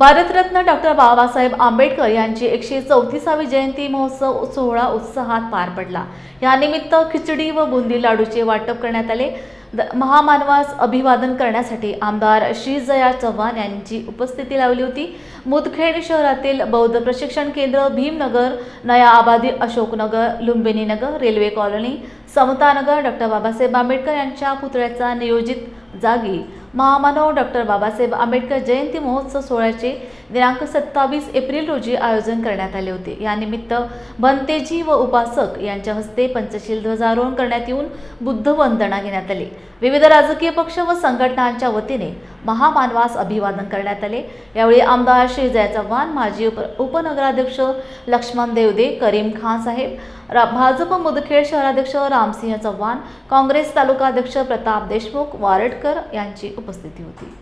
Bharat Ratna doctor Babasaheb Ambedkar यांची 134वी जयंती महोत्सव सोहळा उत्साहात पार पडला। यानिमित्त खिचडी व बुंदी लाडूचे वाटप करण्यात आले। महामानवास अभिवादन करण्यासाठी आमदार श्रीजया चव्हाण यांची उपस्थिती लावली होती। मुदखेड शहरातील बौद्ध प्रशिक्षण केंद्र, Bhimnagar, Naya Abadi, Ashoknagar, Lumbini Nagar, railway colony, Samtanagar, doctor Babasaheb Ambedkar यांच्या पुतळ्याचा नियोजित जागी महामानव डॉक्टर बाबासाहेब आंबेडकर जयंती महोत्सव सोहळ्याचे दिनांक 27 एप्रिल रोजी आयोजन करण्यात आले होते। यानिमित्त भंतेजी व उपासक यांच्या हस्ते पंचशील ध्वजारोहण करण्यात येऊन बुद्ध वंदना घेण्यात आली। विविध राजकीय पक्ष व संघटनांच्या वतीने महामानवास अभिवादन करण्यात आले। यावेळी आमदार श्रीजया चव्हाण, माजी उपनगराध्यक्ष लक्ष्मण देवदे, करीम खान साहेब, भाजप मुदखेड शहराध्यक्ष रामसिंह चव्हाण, काँग्रेस तालुकाध्यक्ष प्रताप देशमुख वारटकर यांची उपस्थिती होती।